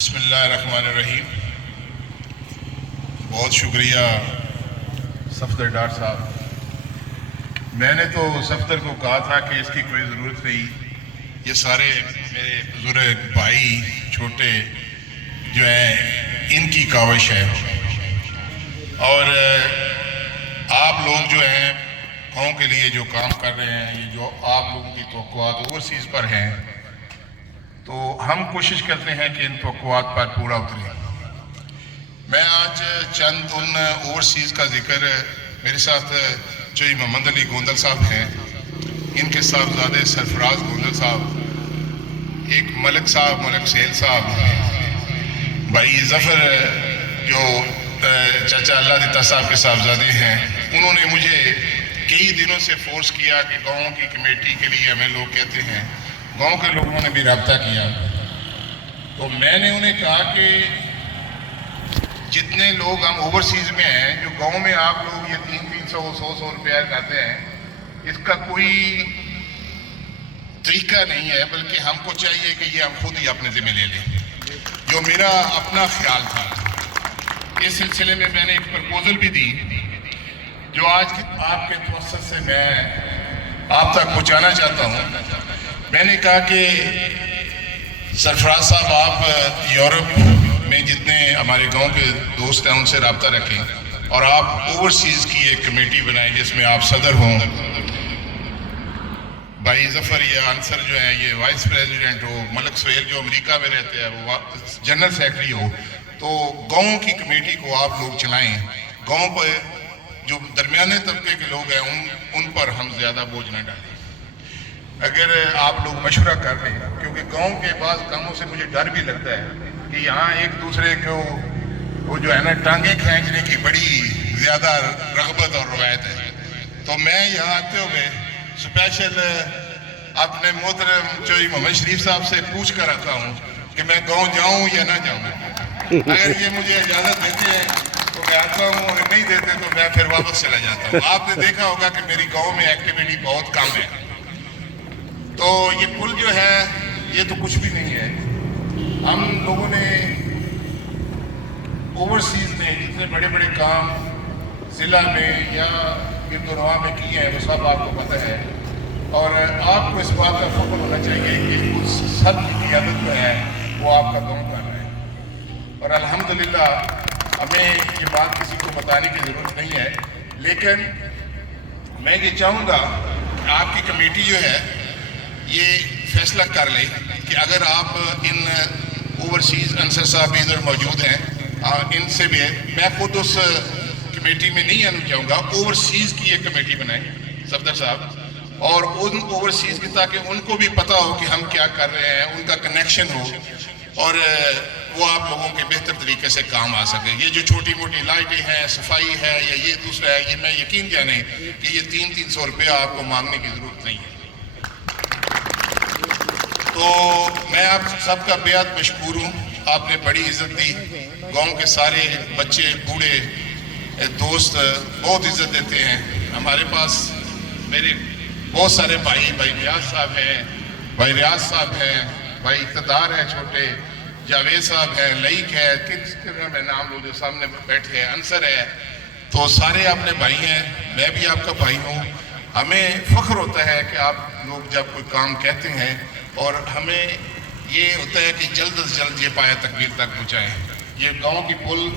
بسم اللہ الرحمن الرحیم۔ بہت شکریہ صفدر ڈار صاحب۔ میں نے تو صفدر کو کہا تھا کہ اس کی کوئی ضرورت نہیں، یہ سارے میرے بزرگ بھائی چھوٹے جو ہیں ان کی کاوش ہے، اور آپ لوگ جو ہیں قوم کے لیے جو کام کر رہے ہیں، یہ جو آپ لوگوں کی توقعات اوورسیز پر ہیں، تو ہم کوشش کرتے ہیں کہ ان توقعات پر پورا اتریں۔ میں آج چند ان اوورسیز کا ذکر، میرے ساتھ جو محمد علی گوندل صاحب ہیں، ان کے صاحبزادے سرفراز گوندل صاحب، ایک ملک صاحب، ملک سہیل صاحب، بھائی ظفر جو چاچا اللہ دیتا صاحب کے صاحبزادے ہیں، انہوں نے مجھے کئی دنوں سے فورس کیا کہ گاؤں کی کمیٹی کے لیے ہمیں لوگ کہتے ہیں، گاؤں کے لوگوں نے بھی رابطہ کیا، تو میں نے انہیں کہا کہ جتنے لوگ ہم اوورسیز میں ہیں، جو گاؤں میں آپ لوگ یہ 300 روپیہ کھاتے ہیں، اس کا کوئی طریقہ نہیں ہے، بلکہ ہم کو چاہیے کہ یہ ہم خود ہی اپنے ذمہ لے لیں۔ جو میرا اپنا خیال تھا، اس سلسلے میں میں نے ایک پرپوزل بھی دی، جو آج آپ کے توسط سے میں آپ تک پہنچانا چاہتا ہوں۔ میں نے کہا کہ سرفراز صاحب، آپ یورپ میں جتنے ہمارے گاؤں کے دوست ہیں ان سے رابطہ رکھیں، اور آپ اوورسیز کی ایک کمیٹی بنائیں جس میں آپ صدر ہوں، بھائی ظفر یا انصر جو ہیں یہ وائس پریزیڈنٹ ہو، ملک سہیل جو امریکہ میں رہتے ہیں وہ جنرل سیکرٹری ہو، تو گاؤں کی کمیٹی کو آپ لوگ چلائیں۔ گاؤں پہ جو درمیانے طبقے کے لوگ ہیں ان پر ہم زیادہ بوجھ نہ ڈالیں۔ اگر آپ لوگ مشورہ کر لیں، کیونکہ گاؤں کے بعض کاموں سے مجھے ڈر بھی لگتا ہے کہ یہاں ایک دوسرے کو وہ جو ہے نا ٹانگیں کھینچنے کی بڑی زیادہ رغبت اور روایت ہے، تو میں یہاں آتے ہوئے اسپیشل اپنے محترم چوئی محمد شریف صاحب سے پوچھ کر آتا ہوں کہ میں گاؤں جاؤں یا نہ جاؤں۔ اگر یہ مجھے اجازت دیتے ہیں تو میں آتا ہوں، اگر نہیں دیتے تو میں پھر واپس چلا جاتا ہوں۔ آپ نے دیکھا ہوگا کہ میری گاؤں میں ایکٹیویٹی بہت کم ہے، تو یہ پل جو ہے یہ تو کچھ بھی نہیں ہے۔ ہم لوگوں نے اوورسیز میں جتنے بڑے بڑے کام ضلع میں یا گردنوا میں کیے ہیں وہ سب آپ کو پتہ ہے، اور آپ کو اس بات کا فخر ہونا چاہیے کہ اس سب کی قیادت جو ہے وہ آپ کا گاؤں کر رہا ہے، اور الحمدللہ ہمیں یہ بات کسی کو بتانے کی ضرورت نہیں ہے، لیکن میں یہ چاہوں گا کہ آپ کی کمیٹی جو ہے یہ فیصلہ کر لے کہ اگر آپ ان اوورسیز، انصر صاحب بھی ادھر موجود ہیں، ان سے بھی ہے، میں خود اس کمیٹی میں نہیں آنا چاہوں گا، اوورسیز کی ایک کمیٹی بنائیں صفدر صاحب، اور ان اوورسیز کی تاکہ ان کو بھی پتہ ہو کہ ہم کیا کر رہے ہیں، ان کا کنیکشن ہو، اور وہ آپ لوگوں کے بہتر طریقے سے کام آ سکے۔ یہ جو چھوٹی موٹی لائٹیں ہیں، صفائی ہے یا یہ دوسرا ہے، یہ میں یقین جانیں کہ یہ 300 روپیہ آپ کو مانگنے کی ضرورت نہیں ہے۔ تو میں آپ سب کا بے حد مشکور ہوں، آپ نے بڑی عزت دی، گاؤں کے سارے بچے بوڑھے دوست بہت عزت دیتے ہیں۔ ہمارے پاس میرے بہت سارے بھائی ریاض صاحب ہیں، بھائی ریاض صاحب ہیں، بھائی اقتدار ہے چھوٹے، جاوید صاحب ہے، لئیک ہے، کس طرح میں نام لوں جو سامنے بیٹھے ہیں، انصر ہے، تو سارے اپنے بھائی ہیں، میں بھی آپ کا بھائی ہوں۔ ہمیں فخر ہوتا ہے کہ آپ لوگ جب کوئی کام کہتے ہیں، اور ہمیں یہ ہوتا ہے کہ جلد از جلد یہ پایہ تکمیل تک پہنچائیں۔ یہ گاؤں کی پل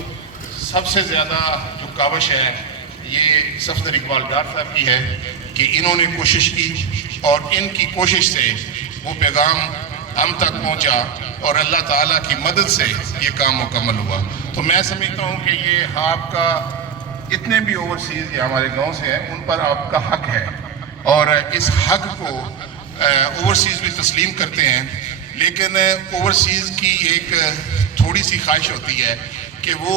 سب سے زیادہ جو کاوش ہے یہ صفدر اقبال ڈار صاحب کی ہے کہ انہوں نے کوشش کی، اور ان کی کوشش سے وہ پیغام ہم تک پہنچا، اور اللہ تعالیٰ کی مدد سے یہ کام مکمل ہوا۔ تو میں سمجھتا ہوں کہ یہ آپ کا جتنے بھی اوورسیز یا ہمارے گاؤں سے ہیں ان پر آپ کا حق ہے، اور اس حق کو اوورسیز بھی تسلیم کرتے ہیں، لیکن اوورسیز کی ایک تھوڑی سی خواہش ہوتی ہے کہ وہ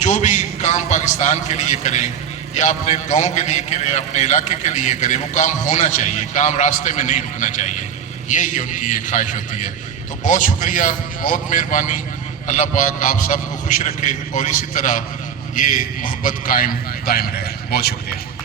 جو بھی کام پاکستان کے لیے کریں یا اپنے گاؤں کے لیے کریں، اپنے علاقے کے لیے کریں، وہ کام ہونا چاہیے، کام راستے میں نہیں رکنا چاہیے، یہی ان کی ایک خواہش ہوتی ہے۔ تو بہت شکریہ، بہت مہربانی، اللہ پاک آپ سب کو خوش رکھے، اور اسی طرح یہ محبت قائم دائم رہے۔ بہت شکریہ۔